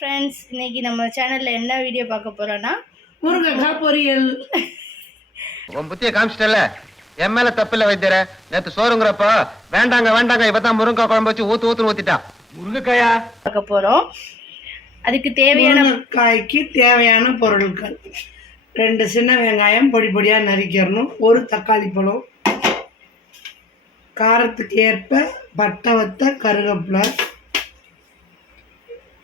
Friends, இன்னைக்கு நம்ம சேனல்ல என்ன வீடியோ பார்க்க போறோம்னா முருங்கைக்காய் பொரியல். உன் புத்திய காமிச்சிட்டல, என் மேல தப்பில்ல வைத்தியர. நேத்து சோறுங்கிறப்ப வேண்டாங்க வேண்டாங்க இப்பதான் முருங்கைக்காய் குழம்பு வச்சு ஊத்துன்னு ஊத்திட்டா. முருங்கைக்காயா பார்க்க போறோம். அதுக்கு தேவையான காய்க்கு தேவையான பொருட்கள்: 2 சின்ன வெங்காயம் பொடி பொடியாக நறுக்கிடணும், 1 தக்காளி பழம், காரத்துக்கு ஏற்ப பட்டை வத்த கருவேப்பிலை.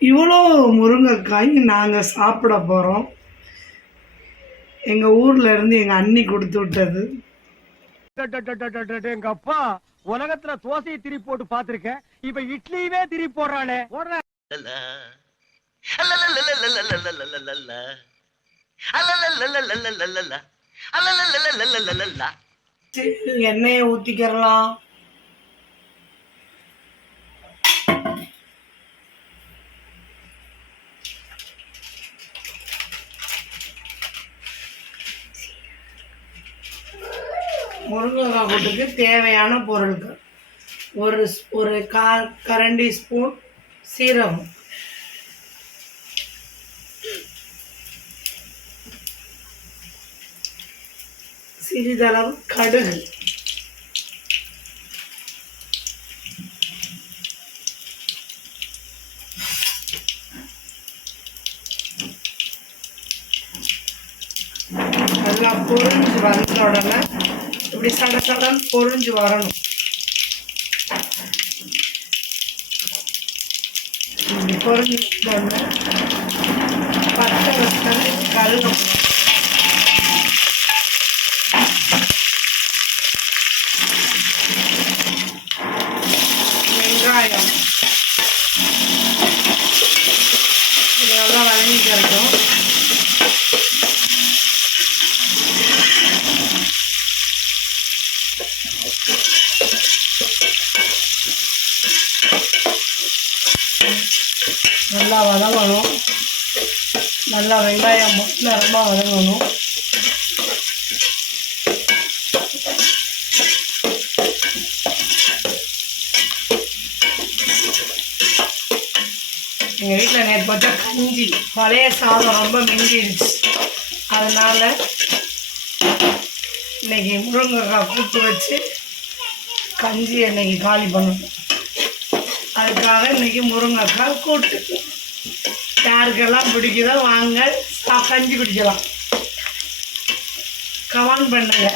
இவ்வளோ முருங்கைக்காய் நாங்கள் சாப்பிட போகிறோம். எங்கள் ஊரில் இருந்து எங்கள் அண்ணி கொடுத்து விட்டது. எங்க அப்பா உலகத்துல தோசையை திரி போட்டு பாத்திருக்கேன், இப்ப இட்லியவே திரி போடுறானே. எண்ணெயை ஊற்றிக்கிறலாம். முருங்கைக்காய் கூட்டுக்கு தேவையான பொருட்கள்: ஒரு கரண்டி ஸ்பூன் சீரகம், சிறிதளவு கடுகு, நல்லா பொரிஞ்சு வந்த உடனே இப்படி சட சடன் பொரிஞ்சு வரணும். இப்படி பொரிஞ்சு உடனே பச்சை வத்தல், கருவேப்பிலை, வெங்காயம் இதெல்லாம் வதங்கிக்கிறோம். நல்லா வதங்கணும். நல்லா வெங்காயம் நிறமா வதங்கணும். எங்கள் வீட்டில் நேற்று பார்த்தா கஞ்சி, பழைய சாதம் ரொம்ப மிஞ்சிடுச்சு. அதனால் இன்னைக்கு முருங்கைக்காய் கூட்டு வச்சு கஞ்சி இன்னைக்கு காலி பண்ணணும். அதுக்காக இன்னைக்கு முருங்கைக்காய் கூட்டு. யாருக்கெல்லாம் பிடிக்குதோ வாங்க கஞ்சி குடிக்கலாம். கமெண்ட் பண்ணுங்க.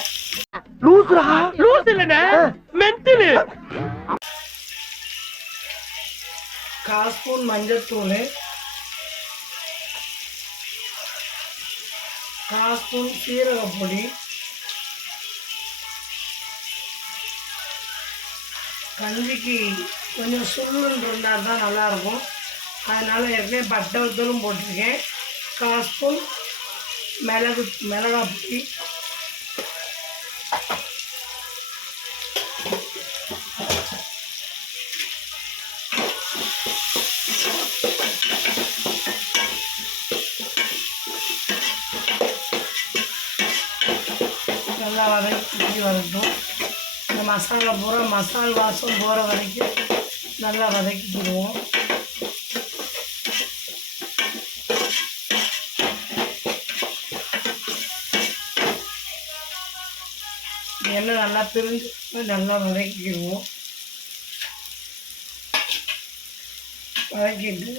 1/4 ஸ்பூன் மஞ்சத்தூள், 1/4 ஸ்பூன் சீரகப்பொடி, கஞ்சிக்கு கொஞ்சம் சுள்ளுன்னு இருந்தால் தான் நல்லாயிருக்கும். அதனால் ஏற்கனவே பட்டை வத்தலும் போட்டிருக்கேன். 1/4 ஸ்பூன் மிளகாய் பொடி, நல்லா வதக்கி வரட்டும். இந்த மசாலா பூரா மசால் வாசம் போகிற வரைக்கும் நல்லா வதக்கிடுவோம். எண்ணெய் நல்லா பிரிஞ்சு நல்லா வதக்கிடுவோம். வதக்கிட்டு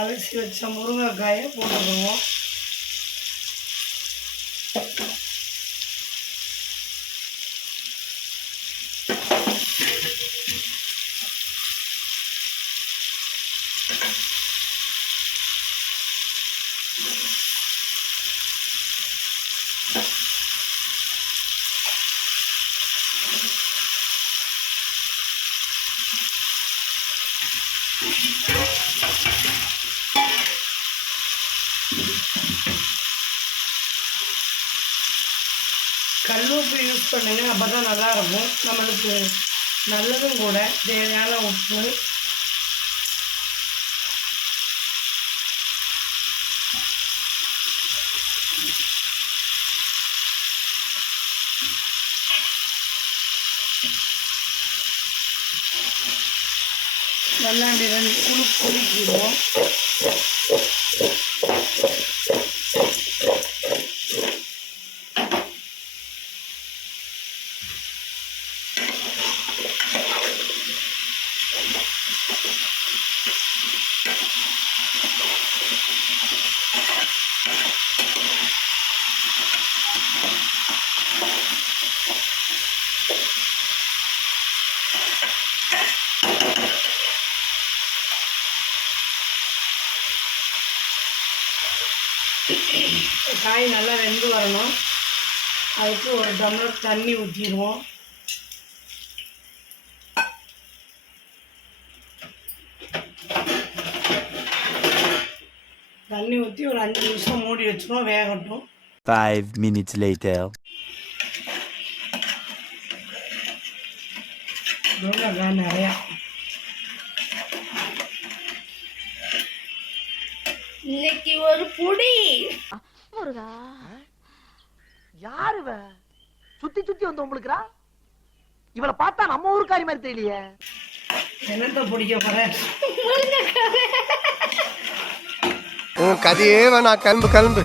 அலசி வச்ச முருங்கைக்காயை போட்டுக்குவோம். கல்லுப்பு யூஸ் பண்ணுங்க, அப்போ தான் நல்லாயிருக்கும். நம்மளுக்கு நல்லதும் கூட. தேவையான உப்பு, நல்லா அப்படி 2 குலுக்கிடுவோம். காய் நல்லா வெந்து வரணும். அதுக்கு 1 டம்ளர் தண்ணி ஊற்றிடுவோம். தண்ணி ஊற்றி ஒரு 5 நிமிஷம் மூடி வச்சுருவோம், வேகட்டும். 5 minutes later. முருங்கைக்காய் நிறையா. இன்னைக்கு ஒரு புடி முருகா யாரு இவ சுத்தி சுத்தி வந்து உங்களுக்குறா? இவளை பார்த்தா நம்ம ஊருக்காரி மாதிரி தெரியலையே. என்னத்தை பிடிக்க போறேன்? உன் கதையே வேணா, கிளம்பு கிளம்பு.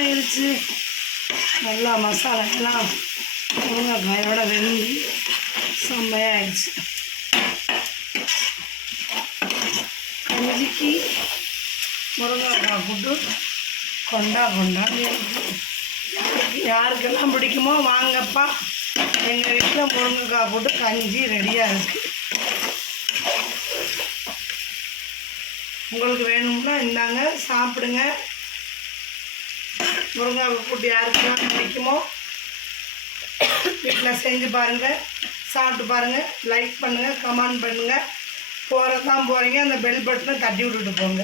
ஆயிடுச்சு. நல்லா மசாலா எல்லாம் முருங்கைக்காயோட வெந்து செம்மையாகிடுச்சு. கஞ்சிக்கு முருங்கைக்காய் போட்டு கொண்டா யாருக்கெல்லாம் பிடிக்குமோ வாங்கப்பா, எங்கள் வீட்டில் முருங்கைக்காய் போட்டு கஞ்சி ரெடியாக இருக்குது. உங்களுக்கு வேணும்னா இந்தாங்க சாப்பிடுங்க. முருங்கைக்காய் போட்டு யாருக்கெல்லாம் பிடிக்குமோ வீட்டில் செஞ்சு பாருங்கள், சாப்பிட்டு பாருங்கள், லைக் பண்ணுங்கள், கமெண்ட் பண்ணுங்கள். போகிறதான் போகிறீங்க, அந்த பெல் பட்டனை தட்டி விட்டுட்டு போங்க.